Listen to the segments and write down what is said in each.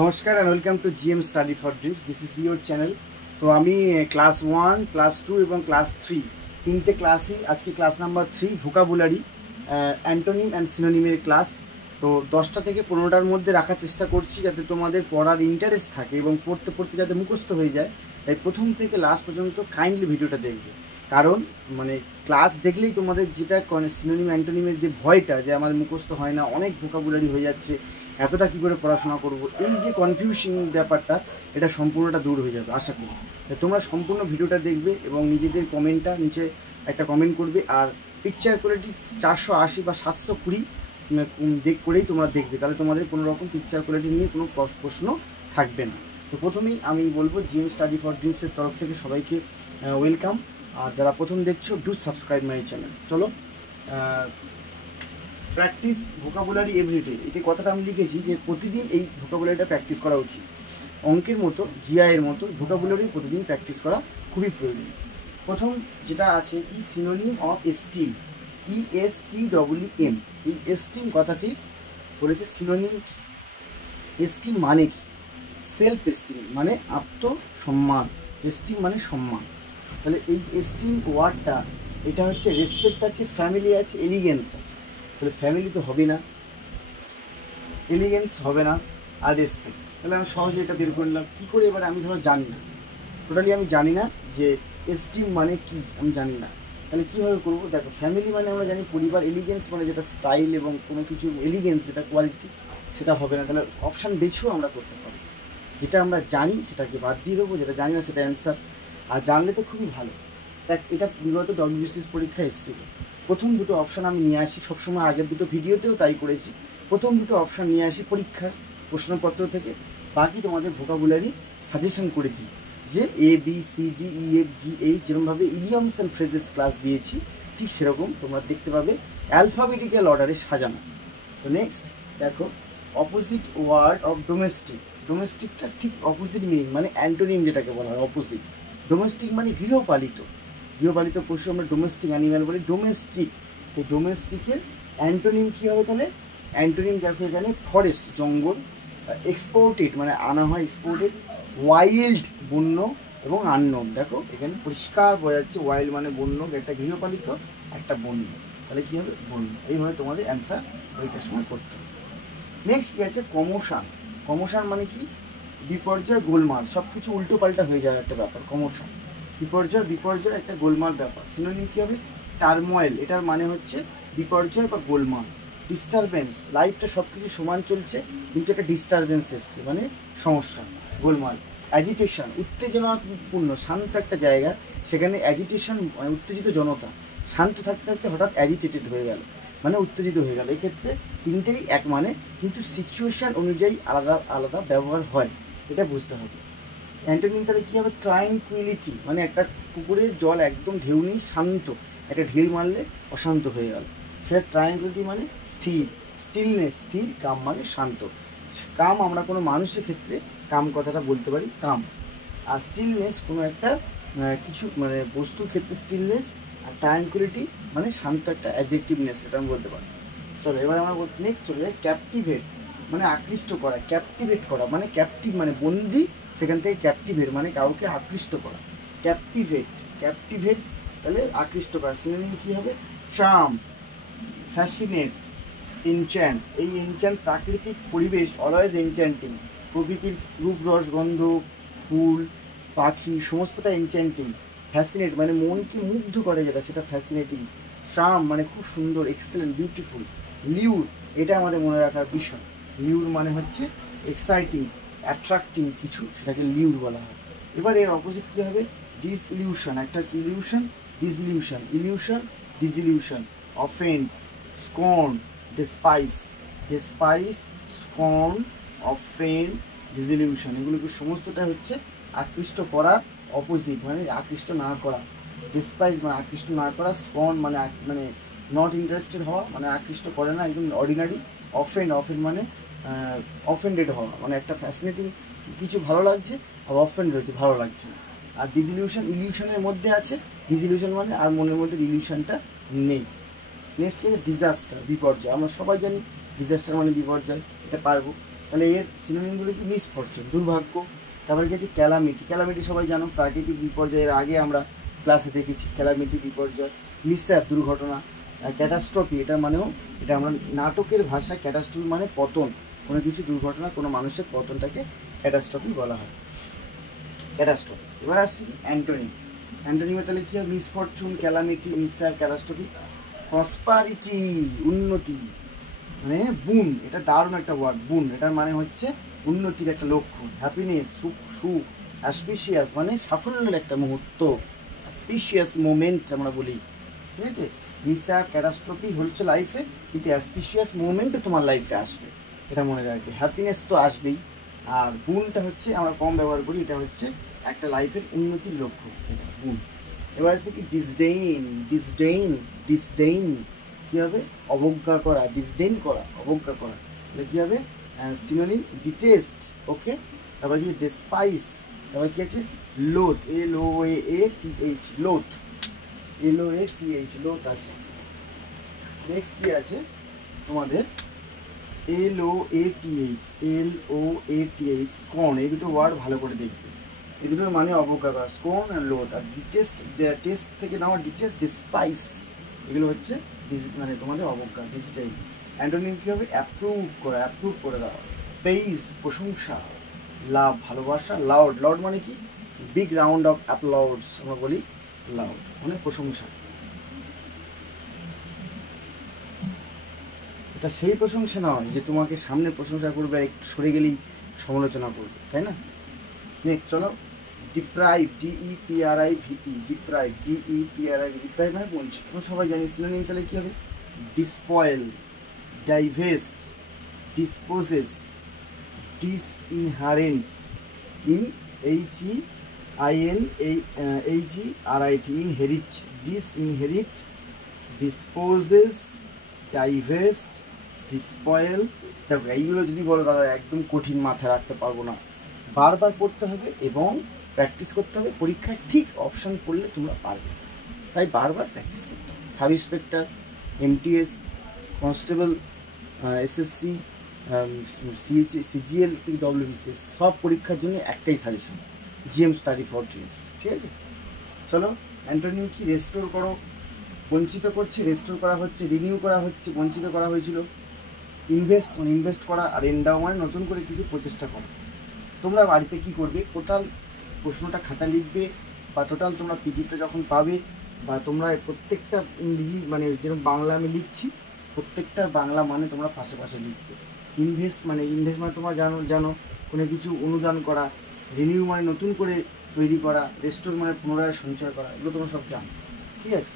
নমস্কার and welcome to GM Study for Dreams. This is your channel. তো আমি class 1, class 2 এবং class 3 তিনটে ক্লাসই আজকে class number 3 vocabulary antonym and সিনোনিমের ক্লাস। তো 10টা থেকে 15টার মধ্যে রাখার চেষ্টা করছি যাতে তোমাদের পড়ার ইন্টারেস্ট থাকে এবং পড়তে পড়তে যাতে মুখস্থ হয়ে যায়। তাই প্রথম থেকে লাস্ট পর্যন্ত কাইন্ডলি ভিডিওটা দেখবে, কারণ মানে ক্লাস দেখলেই তোমাদের যেটা সিনোনিম অ্যান্টোনিমের যে ভয়টা যে আমার মুখস্থ হয় না, অনেক ভোকাবুলারি হয়ে যাচ্ছে, এতটা কী করে পড়াশোনা করব, এই যে কনফিউশন ব্যাপারটা এটা সম্পূর্ণটা দূর হয়ে যাবে আশা করি। তোমরা সম্পূর্ণ ভিডিওটা দেখবে এবং নিজেদের কমেন্টটা নিচে একটা কমেন্ট করবে, আর পিকচার কোয়ালিটি 480 বা 720 করেই তোমরা দেখবে, তাহলে তোমাদের কোনো রকম পিকচার কোয়ালিটি নিয়ে কোনো প্রশ্ন থাকবে না। তো প্রথমেই আমি বলবো জিএম স্টাডি ফর ড্রিমসের তরফ থেকে সবাইকে ওয়েলকাম। আর যারা প্রথম দেখছো ডু সাবস্ক্রাইব মাই চ্যানেল। চলো প্র্যাকটিস ভোকাবুলারি এভরিডে, এটি কথাটা আমি লিখেছি যে প্রতিদিন এই ভোকাবুলারিটা প্র্যাকটিস করা উচিত। অঙ্কের মতো জিআইয়ের মতো ভোকাবুলারি প্রতিদিন প্র্যাকটিস করা খুবই প্রয়োজন। প্রথম যেটা আছে সিনোনিম অফ এস্টিম, ESTEEM। এই এস্টিম কথাটি বলেছে সিনোনিম। এস্টিম মানে কি? সেলফ এস্টিম মানে আত্মসম্মান, এস্টিম মানে সম্মান। তাহলে এই এস্টিম ওয়ার্ডটা এটা হচ্ছে রেসপেক্ট আছে, ফ্যামিলি আছে, এলিগেন্স আছে। তাহলে ফ্যামিলি তো হবে না, এলিগেন্স হবে না, আর রেসপেক্ট। তাহলে আমি সহজে এটা বের করলাম কী করে? এবার আমি ধরো জানি না, টোটালি আমি জানি না যে এস্টিম মানে কি, আমি জানি না, তাহলে কীভাবে করবো? দেখো, ফ্যামিলি মানে আমরা জানি পরিবার, এলিগেন্স মানে যেটা স্টাইল এবং কোনো কিছু এলিগেন্স এটা কোয়ালিটি, সেটা হবে না। তাহলে অপশান বেছেও আমরা করতে পারি, যেটা আমরা জানি সেটাকে বাদ দিয়ে দেবো, যেটা জানি না সেটা অ্যান্সার। আর জানলে তো খুবই ভালো। দেখ, এটা বিগত WBCS পরীক্ষা এসেছিল। প্রথম দুটো অপশান আমি নিয়ে আসি, সবসময় আগের দুটো ভিডিওতেও তাই করেছি। প্রথম দুটো অপশান নিয়ে আসি পরীক্ষার প্রশ্নপত্র থেকে, বাকি তোমাদের ভোকাবুলারি সাজেশন করে দিই যে ABCDEFGH, যেরকমভাবে ইডিয়মস অ্যান্ড ফ্রেজেস ক্লাস দিয়েছি ঠিক সেরকম তোমরা দেখতে পাবে অ্যালফাবেটিক্যাল অর্ডারে সাজানো। তো নেক্সট দেখো, অপোজিট ওয়ার্ড অফ ডোমেস্টিক। ডোমেস্টিকটা ঠিক অপোজিট মিনিং, মানে অ্যান্টোনিম যেটাকে বলা হয় অপোজিট। ডোমেস্টিক মানে গৃহপালিত, গৃহপালিত পশু আমরা ডোমেস্টিক অ্যানিম্যাল বলি। ডোমেস্টিক, সেই ডোমেস্টিকের অ্যান্টোনিম কী হবে? তাহলে অ্যান্টোনিম দেখো এখানে ফরেস্ট জঙ্গল, এক্সপোর্টেড মানে আনা হয়, এক্সপোর্টেড, ওয়াইল্ড বন্য, এবং আননোন। দেখো এখানে পরিষ্কার বোঝা যাচ্ছে ওয়াইল্ড মানে বন্য, একটা গৃহপালিত একটা বন্য, তাহলে কী হবে? বন্য। এইভাবে তোমাদের অ্যান্সার পরীক্ষার সময় করতে হবে। নেক্সট কী আছে? কমোশন। কমোশন মানে কি? বিপর্যয়, গোলমাল, সব কিছু উল্টো পাল্টা হয়ে যাওয়ার একটা ব্যাপার কমোশন। বিপর্যয় একটা গোলমাল ব্যাপার। সিনোনিম কী হবে? টার্মোয়েল, এটার মানে হচ্ছে বিপর্যয় বা গোলমাল। ডিস্টারবেন্স, লাইফটা সব কিছু সমান চলছে কিন্তু একটা ডিস্টারবেন্স এসছে মানে সমস্যা, গোলমাল। অ্যাজিটেশন, উত্তেজনাপূর্ণ শান্ত একটা জায়গা, সেখানে অ্যাজিটেশন মানে উত্তেজিত জনতা, শান্ত থাকতে থাকতে হঠাৎ অ্যাজিটেটেড হয়ে গেল মানে উত্তেজিত হয়ে গেল। এক্ষেত্রে তিনটেই এক মানে, কিন্তু সিচুয়েশান অনুযায়ী আলাদা আলাদা ব্যবহার হয়, এটা বুঝতে হবে। অ্যান্টোনিম তাহলে কী হবে? ট্রাঙ্কুইলিটি মানে একটা পুকুরের জল একদম ঢেউ নেই, শান্ত, একটা ঢিল মারলে অশান্ত হয়ে গেল, সেটা ট্রাঙ্কুইলিটি মানে স্থির। স্টিলনেস, স্থির, কাম মানে শান্ত। কাম আমরা কোনো মানুষের ক্ষেত্রে কাম কথাটা বলতে পারি, কাম। আর স্টিলনেস কোনো একটা কিছু মানে বস্তুর ক্ষেত্রে স্টিলনেস, আর ট্রাঙ্কুইলিটি মানে শান্ত একটা অ্যাডজেক্টিভনেস, এটা আমি বলতে পারি। চলো এবার আমরা নেক্সট চলে যাই। ক্যাপটিভেট মানে আকৃষ্ট করা, ক্যাপটিভেট করা মানে ক্যাপটিভ মানে বন্দি, সেখান থেকে ক্যাপটিভেট মানে কাউকে আকৃষ্ট করা। ক্যাপটিভেট তাহলে আকৃষ্ট করা। সিনোনিম কী হবে? Charm, fascinate, enchant. এই এনচ্যান্ট প্রাকৃতিক পরিবেশ, অলওয়েজ এনচ্যান্টিং। প্রকৃতির রূপ, রস, গন্ধ, ফুল, পাখি সমস্তটা এনচ্যান্টিং। ফ্যাসিনেট মানে মনকে মুগ্ধ করে যেটা, সেটা ফ্যাসিনেটিং। চার্ম মানে খুব সুন্দর, এক্সেলেন্ট, বিউটিফুল। লিউর, এটা আমাদের মনে রাখার বিষয়। লিউর মানে হচ্ছে এক্সাইটিং, অ্যাট্রাক্টিং কিছু, সেটাকে লিউর বলা হয়। এবার এর অপোজিট কী হবে? ডিসইলিউশন। একটা হচ্ছে illusion, disillusion. Illusion, disillusion. Offend, scorn, despise, scorn, offend, disillusion, এগুলোকে সমস্তটা হচ্ছে আকৃষ্ট করার অপোজিট মানে আকৃষ্ট না করা। ডেসপাইস মানে আকৃষ্ট না করা, স্কর্ন মানে মানে নট ইন্টারেস্টেড হওয়া মানে আকৃষ্ট করে না, একদম অর্ডিনারি। অফেন্ড মানে অফেন্ডেড হওয়া মানে একটা ফ্যাসিনেটিং কিছু ভালো লাগছে, আর অফেন্ড হয়েছে ভালো লাগছে না। আর ডিসইলিউশন, ইলিউশনের মধ্যে আছে, ডিসইলিউশন মানে আর মনের মধ্যে ইলিউশনটা নেই। নেক্সট কি? ডিজাস্টার, বিপর্যয়। আমরা সবাই জানি ডিজাস্টার মানে বিপর্যয়, এটা পারবো। তাহলে এর সিনোনিমগুলো কি? মিসফরচুন, দুর্ভাগ্য। তারপরে কি আছে? ক্যালামিটি। ক্যালামিটি সবাই জানো, প্রাকৃতিক বিপর্যয়ের আগে আমরা ক্লাসে দেখেছি ক্যালামিটি, বিপর্যয়। মিসহ্যাপ, দুর্ঘটনা। ক্যাটাস্ট্রফি, এটা মানেও, এটা আমরা নাটকের ভাষায় ক্যাটাস্ট্রফি মানে পতন, কোনো কিছু দুর্ঘটনা, কোনো মানুষের পতনটাকে ক্যাটাস্ট্রফি বলা হয়, ক্যাটাস্ট্রফি। এবার আসছি কি? অ্যান্টোনিম। অ্যান্টোনিমে তাহলে কী হয়? Misfortune, calamity, mishap, catastrophe. Prosperity, উন্নতি, মানে বুন, এটা দারুণ একটা ওয়ার্ড, বুন, এটার মানে হচ্ছে উন্নতির একটা লক্ষণ। হ্যাপিনেস, সুখ, সুখ। অ্যাসপিশিয়াস মানে সাফল্যের একটা মুহূর্ত, অ্যাসপিশিয়াস মোমেন্ট আমরা বলি, ঠিক আছে। মিসহ্যাপ, ক্যাটাস্ট্রফি হচ্ছে লাইফে, কিন্তু অ্যাসপিশিয়াস মোমেন্টও তোমার লাইফে আসবে, এটা মনে রাখবে। হ্যাপিনেস তো আসবেই, আর বুনটা হচ্ছে আমরা কম ব্যবহার করি, এটা হচ্ছে একটা লাইফের উন্নতির লক্ষ্য, এটা বুন। এবার আছে কি? ডিসডেইন। ডিসডেইন, ডিসডেইন কী হবে? অবজ্ঞা করা, ডিসডেইন করা, অবজ্ঞা করা। তাহলে কী হবে? সিনোনিম ডিটেস্ট, ওকে। তারপর কি? ডেসপাইস। তারপর কি আছে? লোথ, LOATH, লোথ, LOATH, লোথ আছে। নেক্সট কি আছে তোমাদের? LOATH, স্কর্ন। এই দুটো ওয়ার্ড ভালো করে দেখবে, এই দুটোর মানে অবজ্ঞা করা, স্কর্ন আর লোথ। আর ডিটেস্ট, টেস্ট থেকে নেওয়া ডিটেস্ট, ডিসপাইস, এগুলো হচ্ছে মানে তোমাদের অবজ্ঞা, ডিসডেইন। অ্যান্টোনিম কী হবে? অ্যাপ্রুভ করা, অ্যাপ্রুভ করে দেওয়া। প্রেইজ, প্রশংসা। লাভ, ভালোবাসা। লাউড, লাউড মানে কি? বিগ রাউন্ড অফ অ্যাপ্লউডস, আমরা বলি লাউড মানে প্রশংসা। এটা সেই প্রশংসা নয় যে তোমাকে সামনে প্রশংসা করবে আর একটু সরে গেলেই সমালোচনা করবে, তাই না? নেক্সট চলো, deprive, DEPRIVE, deprive, DEPRIVE, deprive মানে বঞ্চিত, তোমরা সবাই জানি। সিনোনিম তাহলে কী হবে? Despoil, divest, dispossess, disinherit, INHERIT, inherit, disinherit, dispossess, divest, despoil. দেখো এইগুলো যদি বলো দাদা একদম কঠিন, মাথায় রাখতে পারবো না, বারবার পড়তে হবে এবং প্র্যাকটিস করতে হবে। পরীক্ষায় ঠিক অপশান পড়লে তোমরা পারবে, তাই বারবার প্র্যাকটিস করতে হবে। Sub inspector, MTS, constable, SSC, CGL থেকে WBCS, সব পরীক্ষার জন্য একটাই suggestion, GM study for dreams, ঠিক আছে। চলো, অ্যান্টোনিম কি? রেস্টোর করো, বঞ্চিত করছে, রেস্টোর করা হচ্ছে, রিনিউ করা হচ্ছে, বঞ্চিত করা হয়েছিল। ইনভেস্ট মানে ইনভেস্ট করা, আর এন্ডাও মানে নতুন করে কিছু প্রচেষ্টা করা। তোমরা বাড়িতে কি করবে? টোটাল প্রশ্নটা খাতা লিখবে, বা টোটাল তোমরা পিডিএফটা যখন পাবে, বা তোমরা প্রত্যেকটা ইংরেজি মানে যেরকম বাংলা আমি লিখছি, প্রত্যেকটার বাংলা মানে তোমরা পাশে পাশে লিখবে। ইনভেস্ট মানে তোমরা জানো কোনো কিছু অনুদান করা, রিনিউ মানে নতুন করে তৈরি করা, রেস্টোর মানে পুনরায় সঞ্চয় করা, এগুলো তোমরা সব জানো, ঠিক আছে।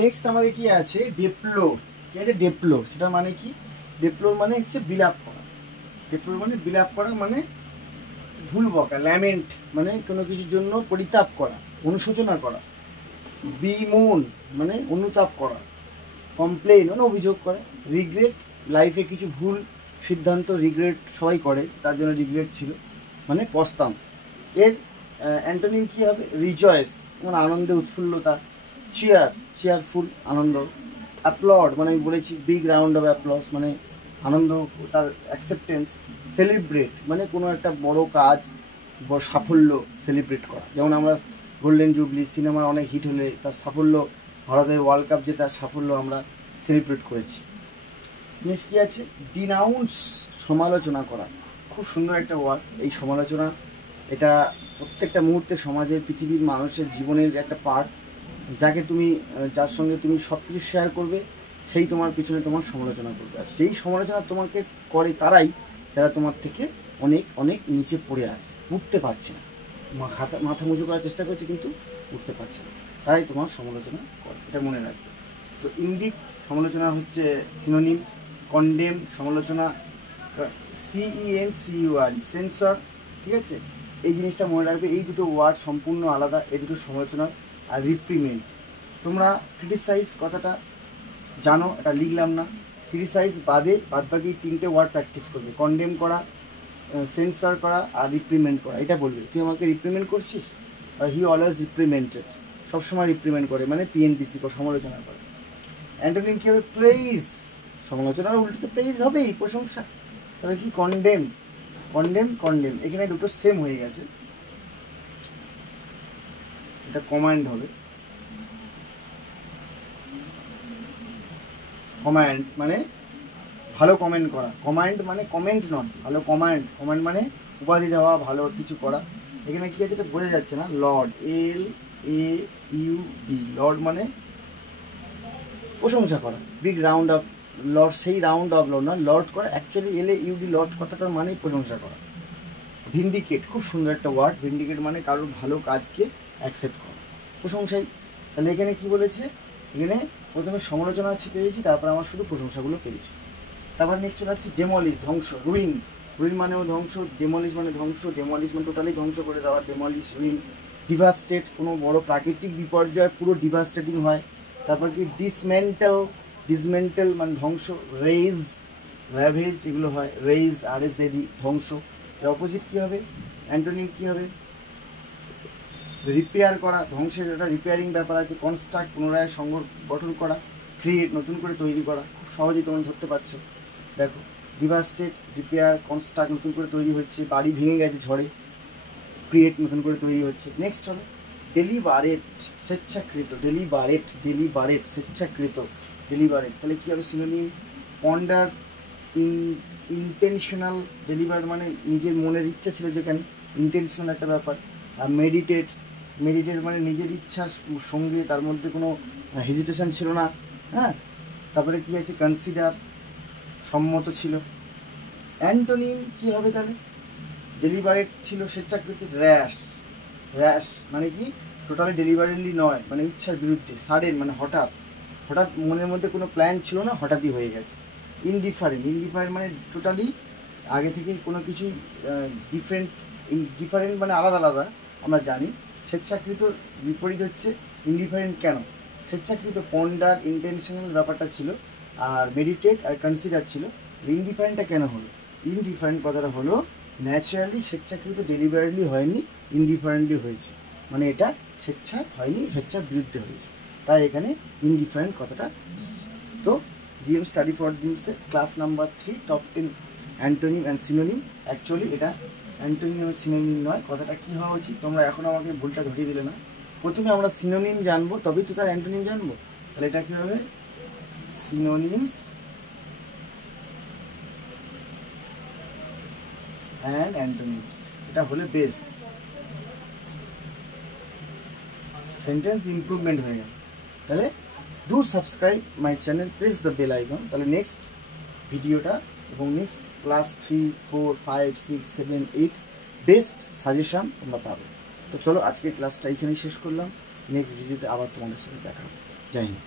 নেক্সট আমাদের কি আছে? ডেপ্লোর, ঠিক আছে। ডেপ্লোর সেটা মানে কি? ডেপ্লোর মানে হচ্ছে বিলাপ করা। ডেপ্লোর মানে বিলাপ করা, মানে ভুল বকা। ল্যামেন্ট মানে কোনো কিছুর জন্য পরিতাপ করা, অনুশোচনা করা। বিমোন মানে অনুতাপ করা। কমপ্লেন মানে অভিযোগ করা। রিগ্রেট, লাইফে কিছু ভুল সিদ্ধান্ত রিগ্রেট সবাই করে, তার জন্য রিগ্রেট ছিল, মানে পস্তাম। এর অ্যান্টোনিম কী হবে? রিজয়েস মানে আনন্দে উৎফুল্লতা। চেয়ারফুল, আনন্দ। অ্যাপ্লড মানে আমি বলেছি বিগ রাউন্ড অফ অ্যাপ্লস মানে আনন্দ, তার অ্যাকসেপ্টেন্স। সেলিব্রেট মানে কোনো একটা বড় কাজ, বড় সাফল্য সেলিব্রেট করা, যেমন আমরা গোল্ডেন জুবলি সিনেমা অনেক হিট হলে তার সাফল্য, ভারতের ওয়ার্ল্ড কাপ জেতার সাফল্য আমরা সেলিব্রেট করেছি। নেক্সট কী আছে? ডিনাউন্স, সমালোচনা করা। খুব সুন্দর একটা ওয়ার্ড এই সমালোচনা, এটা প্রত্যেকটা মুহূর্তে সমাজের, পৃথিবীর মানুষের জীবনের একটা পার্ট, যাকে তুমি, যার সঙ্গে তুমি সব কিছু শেয়ার করবে, সেই তোমার পিছনে তোমার সমালোচনা করবে। আর সেই সমালোচনা তোমাকে করে তারাই যারা তোমার থেকে অনেক অনেক নিচে পড়ে আছে, উঠতে পারছে না, মাথা মুজু করার চেষ্টা করছে কিন্তু উঠতে পারছে না, তাই তোমার সমালোচনা করে, এটা মনে রাখবে। তো ইন্ডিক সমালোচনা হচ্ছে সিনোনিম। কন্ডেম সমালোচনা, CENSUR সেন্সর, ঠিক আছে। এই জিনিসটা মনে রাখবে, এই দুটো ওয়ার্ড সম্পূর্ণ আলাদা, এই দুটো সমালোচনা। আর রিপ্রিমেন্ট, তোমরা ক্রিটিসাইজ কথাটা জানো, এটা লিখলাম না। ক্রিটিসাইজ বাদবাকি তিনটে ওয়ার্ড প্র্যাকটিস করবে। কন্ডেম করা, সেন্সর করা আর রিপ্রিমেন্ট করা, এটা বলবে তুই আমাকে রিপ্রিমেন্ট করছিস, আর হি অলওয়েজ রিপ্রিমেন্টেড, সবসময় রিপ্রিমেন্ট করে মানে PNPC সমালোচনা করে। অ্যান্টোনিম কী হবে? প্রেইজ, সমালোচনার উল্টো তো প্রেজ হবেই, প্রশংসা। তাহলে কি কন্ডেম, কন্ডেম কন্ডেম, এখানে দুটো সেম হয়ে গেছে, এটা কমান্ড হবে। কমান্ড মানে ভালো কমেন্ট করা, কমান্ড মানে কমেন্ট নয়, ভালো কমান্ড, কমান্ড মানে উপাধি দেওয়া, ভালো কিছু করা। এখানে কি আছে এটা বোঝা যাচ্ছে না, লর্ড, LAUD, লর্ড মানে প্রশংসা করা, বিগ রাউন্ড অফ লর্ড, সেই রাউন্ড অফ লর্ড না, লর্ড করা, অ্যাকচুয়ালি LAUD লর্ড কথাটার মানেই প্রশংসা করা। ভিন্ডিকেট, খুব সুন্দর একটা ওয়ার্ড, ভিন্ডিকেট মানে কারোর ভালো কাজকে অ্যাকসেপ্ট করা, প্রশংসাই। তাহলে এখানে কি বলেছে, এখানে প্রথমে সমালোচনা পেয়েছি, তারপর আমার শুধু প্রশংসাগুলো পেয়েছি। তারপর নেক্সট চলে আসছি ডেমলিশ, ধ্বংস, রুইন, রুইন মানেও ধ্বংস, ডেমলিশ মানে ধ্বংস, ডেমলিশ মানে টোটালি ধ্বংস করে দেওয়া, ডেমলিশ, রুইন। ডিভাস্টেট, কোনো বড় প্রাকৃতিক বিপর্যয় পুরো ডিভাস্টেটিং হয়। তারপর কি ডিসমেন্টাল, ডিসমেন্টাল মানে ধ্বংস, রেইজ, র্যাভেজ এগুলো হয়, রেইজ, RSAD, ধ্বংস। এর অপোজিট কী হবে, অ্যান্টোনিম কী হবে, রিপেয়ার করা, ধ্বংসের একটা রিপেয়ারিং ব্যাপার আছে। কনস্ট্রাক্ট, পুনরায় সংগঠন করা। ক্রিয়েট, নতুন করে তৈরি করা, খুব সহজেই তোমরা ধরতে পারছো। দেখো ডিভাস্টেড, রিপেয়ার, কনস্ট্রাক্ট, নতুন করে তৈরি হচ্ছে, বাড়ি ভেঙে গেছে ঝড়ে, ক্রিয়েট, নতুন করে তৈরি হচ্ছে। নেক্সট হলো ডেলিবারেট, স্বেচ্ছাকৃত, ডেলিবারেট, ডেলিবারেট, স্বেচ্ছাকৃত, ডেলিবারেট। তাহলে কী হবে সিনোনিম, পন্ডার, ইন্টেনশনাল, ডেলিভার মানে নিজের মনের ইচ্ছা ছিল যেখানে, ইন্টেনশনাল একটা ব্যাপার। আর মেডিটেট, মেডিটেট মানে নিজের ইচ্ছার সঙ্গে তার মধ্যে কোনো হেজিটেশন ছিল না। হ্যাঁ, তারপরে কী আছে, কনসিডার, সম্মত ছিল। অ্যান্টোনিম কী হবে তাহলে, ডেলিবারেট ছিল স্বেচ্ছাকৃত, র্যাশ, র্যাশ মানে কি টোটালি ডেলিবারেটলি নয়, মানে ইচ্ছার বিরুদ্ধে। সাডেন মানে হঠাৎ, হঠাৎ মনের মধ্যে কোনো প্ল্যান ছিল না, হঠাৎই হয়ে গেছে। ইনডিফারেন্ট, ইনডিফারেন্ট মানে টোটালি আগে থেকে কোনো কিছুই ডিফারেন্ট মানে আলাদা আলাদা আমরা জানি। স্বেচ্ছাকৃত বিপরীত হচ্ছে ইনডিফারেন্ট। কেন, স্বেচ্ছাকৃত পন্ডার, ইন্টেনশনাল ব্যাপারটা ছিল, আর মেডিটেট আর কনসিডার ছিল। ইনডিফারেন্টটা কেন হলো, ইনডিফারেন্ট কথাটা হলো ন্যাচারালি, স্বেচ্ছাকৃত ডেলিভারেটলি হয়নি, ইনডিফারেন্টলি হয়েছে, মানে এটা স্বেচ্ছা হয়নি, স্বেচ্ছার বিরুদ্ধে হয়েছে, তাই এখানে ইনডিফারেন্ট কথাটা এসছে। তো GM স্টাডি ফর ড্রিমসের class number 3, top 10 antonym and synonym. Actually এটা অ্যান্টোনিম এবং সিনোনিম নয়, কথাটা কী হওয়া উচিত, তোমরা এখন আমাকে ভুলটা ধরিয়ে দিলে না। প্রথমে আমরা সিনোনিম জানবো, তবেই তো তার অ্যান্টোনিম জানবো। তাহলে এটা কী হবে, সিনোনিমস অ্যান্ড অ্যান্টোনিমস, এটা হলে বেস্ট, সেন্টেন্স ইমপ্রুভমেন্ট হয়ে গেল। তাহলে do subscribe my channel, press the bell icon, তাহলে নেক্সট ভিডিওটা এবং নেক্সট ক্লাস 3, 4, 5, 6, 7, 8 বেস্ট সাজেশন তোমরা পাবে। তো চলো আজকে ক্লাসটা এইখানেই শেষ করলাম, নেক্সট ভিডিওতে আবার তোমাদের সাথে দেখা হবে। জয় হিন্দ।